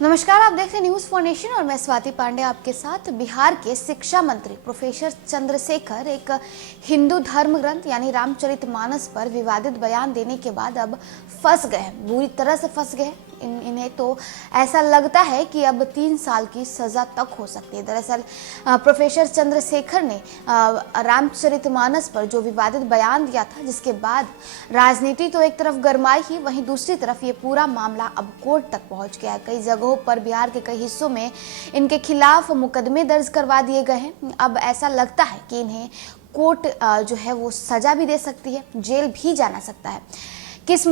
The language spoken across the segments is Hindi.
नमस्कार, आप देख रहे हैं न्यूज फॉर नेशन और मैं स्वाति पांडे आपके साथ। बिहार के शिक्षा मंत्री प्रोफेसर चंद्रशेखर एक हिंदू धर्म ग्रंथ यानी रामचरितमानस पर विवादित बयान देने के बाद अब फंस गए हैं, बुरी तरह से फंस गए। इन्हें तो ऐसा लगता है कि अब 3 साल की सजा तक हो सकती है। दरअसल प्रोफेसर चंद्रशेखर ने रामचरितमानस पर जो विवादित बयान दिया था, जिसके बाद राजनीति तो एक तरफ गरमाई ही, वहीं दूसरी तरफ ये पूरा मामला अब कोर्ट तक पहुंच गया है। कई जगहों पर बिहार के कई हिस्सों में इनके खिलाफ मुकदमे दर्ज करवा दिए गए हैं। अब ऐसा लगता है कि इन्हें कोर्ट जो है वो सजा भी दे सकती है, जेल भी जाना सकता है। किस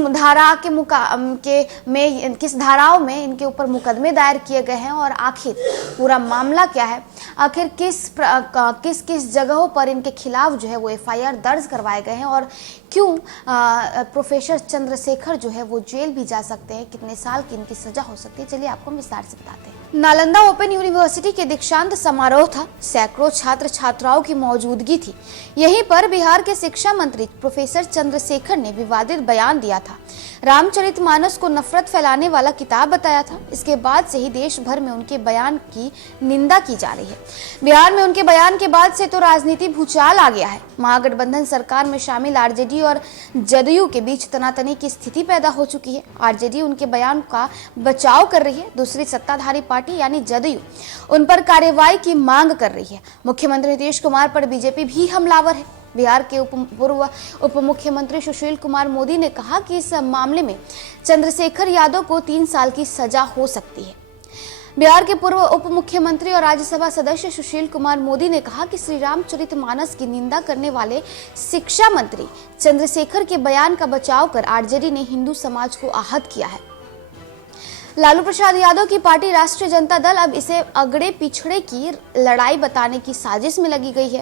धाराओं में इनके ऊपर मुकदमे दायर किए गए हैं और आखिर पूरा मामला क्या है, आखिर किस जगहों पर इनके खिलाफ जो है वो एफआईआर दर्ज करवाए गए हैं और क्यों प्रोफेसर चंद्रशेखर जो है वो जेल भी जा सकते हैं, कितने साल की इनकी सजा हो सकती है, चलिए आपको विस्तार से बताते हैं। नालंदा ओपन यूनिवर्सिटी के दीक्षांत समारोह था, सैकड़ों छात्र छात्राओं की मौजूदगी थी। यहीं पर बिहार के शिक्षा मंत्री प्रोफेसर चंद्रशेखर ने विवादित बयान दिया था, रामचरितमानस को नफरत फैलाने वाला किताब बताया था। इसके बाद से ही देश भर में उनके बयान की निंदा की जा रही है। बिहार में उनके बयान के बाद से तो राजनीति भूचाल आ गया है। महागठबंधन सरकार में शामिल आरजेडी और जदयू के बीच तनातनी की स्थिति पैदा हो चुकी है। आरजेडी उनके बयान का बचाव कर रही है, दूसरी सत्ताधारी पार्टी यानी जदयू उन पर कार्रवाई की मांग कर रही है। मुख्यमंत्री नीतीश कुमार पर बीजेपी भी हमलावर है। बिहार के पूर्व उप मुख्यमंत्री सुशील कुमार मोदी ने कहा कि इस मामले में चंद्रशेखर यादव को 3 साल की सजा हो सकती है। बिहार के पूर्व उप मुख्यमंत्री और राज्यसभा सदस्य सुशील कुमार मोदी ने कहा कि श्री रामचरितमानस की निंदा करने वाले शिक्षा मंत्री चंद्रशेखर के बयान का बचाव कर आरजेडी ने हिंदू समाज को आहत किया है। लालू प्रसाद यादव की पार्टी राष्ट्रीय जनता दल अब इसे अगड़े पिछड़े की लड़ाई बताने की साजिश में लगी गई है।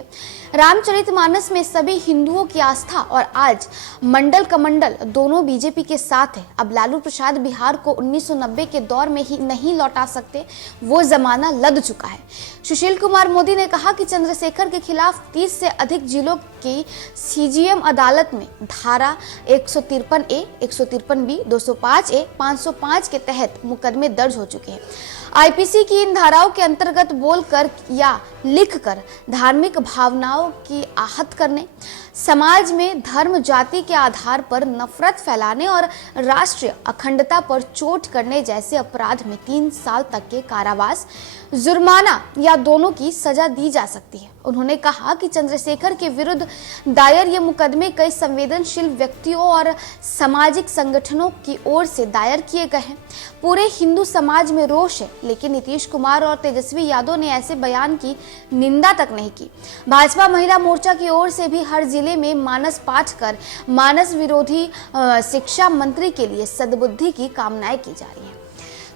रामचरितमानस में सभी हिंदुओं की आस्था और आज मंडल कमंडल दोनों बीजेपी के साथ है। अब लालू प्रसाद बिहार को 1990 के दौर में ही नहीं लौटा सकते, वो जमाना लद चुका है। सुशील कुमार मोदी ने कहा कि चंद्रशेखर के खिलाफ 30 से अधिक जिलों की सीजीएम अदालत में धारा 153A, 153B, 205A, 505 के तहत मुकदमे दर्ज हो चुके हैं। आईपीसी की इन धाराओं के अंतर्गत बोलकर या लिखकर धार्मिक भावनाओं की आहत करने, समाज में धर्म जाति के आधार पर नफरत फैलाने और राष्ट्रीय अखंडता पर चोट करने जैसे अपराध में 3 साल तक के कारावास, जुर्माना या दोनों की सजा दी जा सकती है। उन्होंने कहा कि चंद्रशेखर के विरुद्ध दायर ये मुकदमे कई संवेदनशील व्यक्तियों और सामाजिक संगठनों की ओर से दायर किए गए हैं। पूरे हिंदू समाज में रोष है, लेकिन नीतीश कुमार और तेजस्वी यादव ने ऐसे बयान की निंदा तक नहीं की। भाजपा महिला मोर्चा की ओर से भी हर जिले में मानस पाठ कर मानस विरोधी शिक्षा मंत्री के लिए सद्बुद्धि की कामनाएं की जा रही है।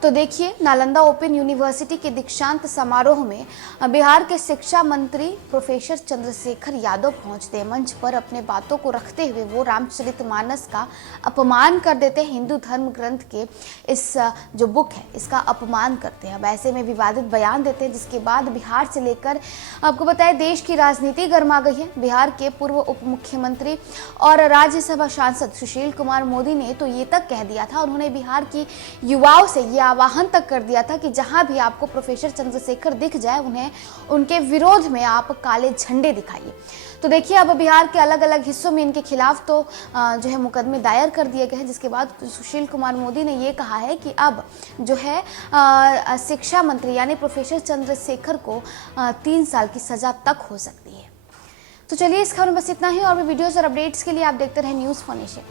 तो देखिए, नालंदा ओपन यूनिवर्सिटी के दीक्षांत समारोह में बिहार के शिक्षा मंत्री प्रोफेसर चंद्रशेखर यादव पहुंचते हैं। मंच पर अपने बातों को रखते हुए वो रामचरितमानस का अपमान कर देते हैं, हिंदू धर्म ग्रंथ के इस जो बुक है इसका अपमान करते हैं। अब ऐसे में विवादित बयान देते हैं, जिसके बाद बिहार से लेकर आपको बताया देश की राजनीति गर्मा गई है। बिहार के पूर्व उप मुख्यमंत्री और राज्यसभा सांसद सुशील कुमार मोदी ने तो ये तक कह दिया था, उन्होंने बिहार की युवाओं से ये आह्वान तक कर दिया था कि जहां भी आपको प्रोफेसर चंद्रशेखर दिख जाए, उन्हें उनके विरोध में आप काले झंडे दिखाइए। तो देखिए, अब बिहार के अलग अलग हिस्सों में इनके खिलाफ तो जो है मुकदमे दायर कर दिए गए हैं, जिसके बाद सुशील कुमार मोदी ने ये कहा है कि अब जो है शिक्षा मंत्री यानी प्रोफेसर चंद्रशेखर को 3 साल की सजा तक हो सकती है। तो चलिए, इस खबर में बस इतना ही और भी वीडियोस और अपडेट्स के लिए आप देखते रहें न्यूज़ फॉर नेशन।